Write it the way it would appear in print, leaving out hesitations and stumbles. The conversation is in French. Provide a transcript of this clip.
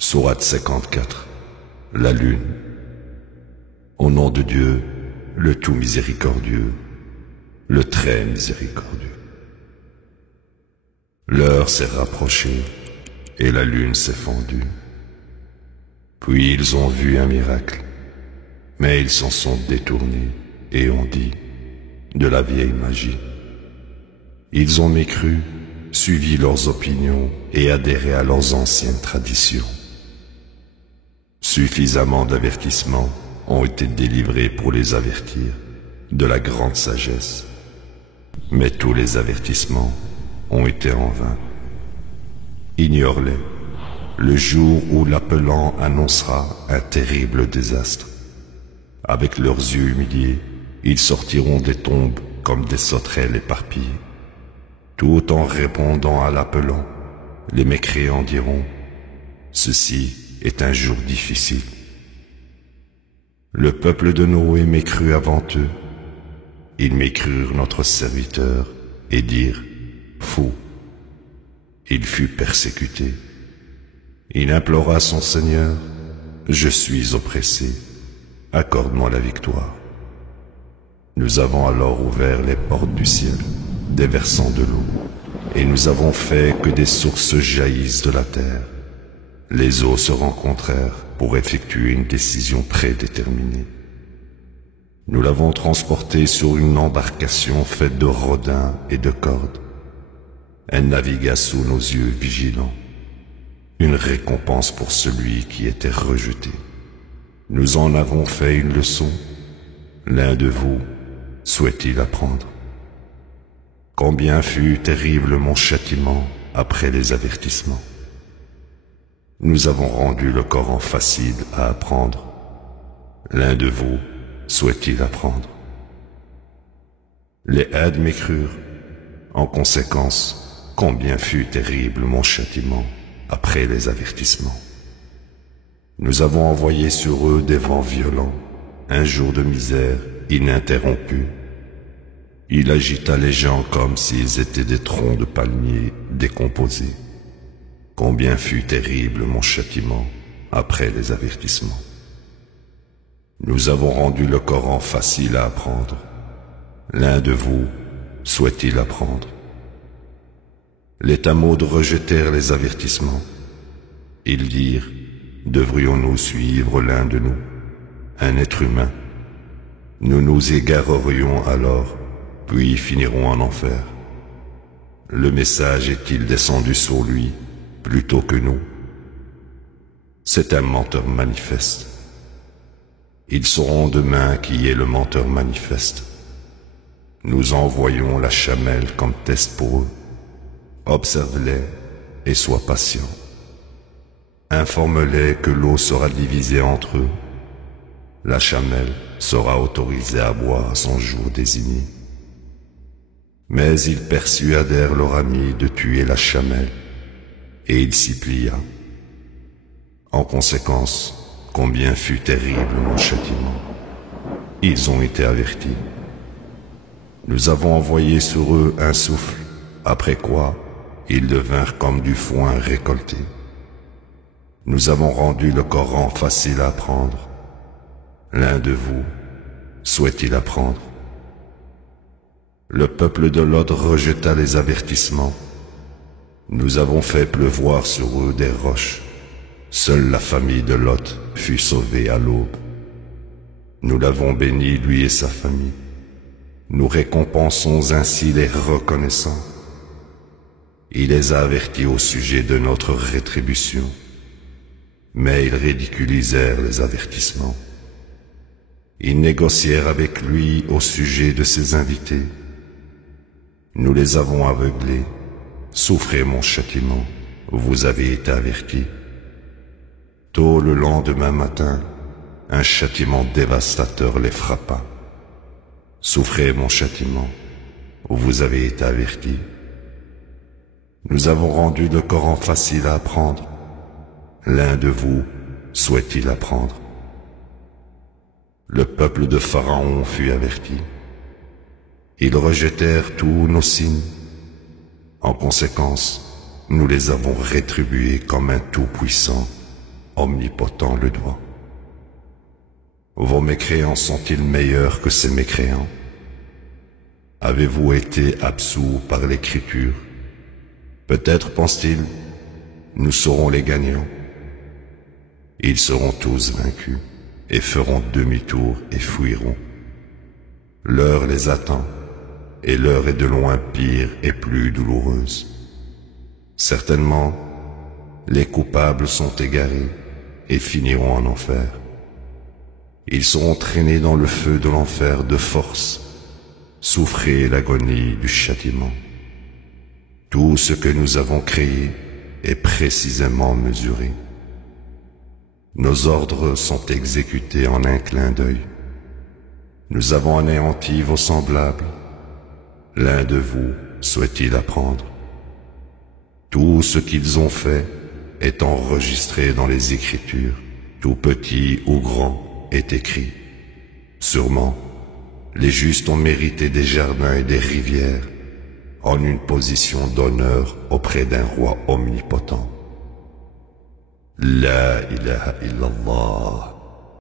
Sourate 54. La lune. Au nom de Dieu, le tout miséricordieux, le très miséricordieux. L'heure s'est rapprochée et la lune s'est fendue. Puis ils ont vu un miracle, mais ils s'en sont détournés et ont dit de la vieille magie. Ils ont mécru, suivi leurs opinions et adhéré à leurs anciennes traditions. Suffisamment d'avertissements ont été délivrés pour les avertir de la grande sagesse. Mais tous les avertissements ont été en vain. Ignore-les, le jour où l'appelant annoncera un terrible désastre. Avec leurs yeux humiliés, ils sortiront des tombes comme des sauterelles éparpillées. Tout en répondant à l'appelant, les mécréants diront « Ceci est un jour difficile ». Le peuple de Noé mécrut avant eux. Ils mécrurent notre serviteur et dirent « Fou ». Il fut persécuté. Il implora son Seigneur « Je suis oppressé, accorde-moi la victoire ». Nous avons alors ouvert les portes du ciel, déversant de l'eau, et nous avons fait que des sources jaillissent de la terre. Les eaux se rencontrèrent pour effectuer une décision prédéterminée. Nous l'avons transportée sur une embarcation faite de rodins et de cordes. Elle navigua sous nos yeux vigilants, une récompense pour celui qui était rejeté. Nous en avons fait une leçon. L'un de vous souhaite-t-il apprendre? Combien fut terrible mon châtiment après les avertissements. Nous avons rendu le Coran facile à apprendre. L'un de vous souhaite-t-il apprendre? Les Had mécrurent. En conséquence, combien fut terrible mon châtiment après les avertissements. Nous avons envoyé sur eux des vents violents, un jour de misère ininterrompu. Il agita les gens comme s'ils étaient des troncs de palmiers décomposés. Combien fut terrible mon châtiment après les avertissements. Nous avons rendu le Coran facile à apprendre. L'un de vous souhaite-t-il apprendre? Les Tamouds rejetèrent les avertissements. Ils dirent, devrions-nous suivre l'un de nous, un être humain? Nous nous égarerions alors, puis finirons en enfer. Le message est-il descendu sur lui plutôt que nous? C'est un menteur manifeste. Ils sauront demain qui est le menteur manifeste. Nous envoyons la chamelle comme test pour eux. Observe-les et sois patient. Informe-les que l'eau sera divisée entre eux. La chamelle sera autorisée à boire à son jour désigné. Mais ils persuadèrent leur ami de tuer la chamelle, et il s'y plia. En conséquence, combien fut terrible mon châtiment. Ils ont été avertis. Nous avons envoyé sur eux un souffle, après quoi ils devinrent comme du foin récolté. Nous avons rendu le Coran facile à apprendre. L'un de vous souhaite-t-il apprendre? Le peuple de Lot rejeta les avertissements. Nous avons fait pleuvoir sur eux des roches. Seule la famille de Lot fut sauvée à l'aube. Nous l'avons béni, lui et sa famille. Nous récompensons ainsi les reconnaissants. Il les a avertis au sujet de notre rétribution. Mais ils ridiculisèrent les avertissements. Ils négocièrent avec lui au sujet de ses invités. Nous les avons aveuglés. Souffrez mon châtiment, vous avez été avertis. Tôt le lendemain matin, un châtiment dévastateur les frappa. Souffrez mon châtiment, vous avez été avertis. Nous avons rendu le Coran facile à apprendre. L'un de vous souhaite-t-il apprendre? Le peuple de Pharaon fut averti. Ils rejetèrent tous nos signes. En conséquence, nous les avons rétribués comme un tout-puissant omnipotent le doit. Vos mécréants sont-ils meilleurs que ces mécréants? Avez-vous été absous par l'écriture? Peut-être pense-t-il, nous serons les gagnants. Ils seront tous vaincus et feront demi-tour et fuiront. L'heure les attend, et l'heure est de loin pire et plus douloureuse. Certainement, les coupables sont égarés et finiront en enfer. Ils seront traînés dans le feu de l'enfer de force, souffrer l'agonie du châtiment. Tout ce que nous avons créé est précisément mesuré. Nos ordres sont exécutés en un clin d'œil. Nous avons anéanti vos semblables. L'un de vous souhaite-t-il apprendre? Tout ce qu'ils ont fait est enregistré dans les Écritures. Tout petit ou grand est écrit. Sûrement, les justes ont mérité des jardins et des rivières en une position d'honneur auprès d'un roi omnipotent. La ilaha illallah.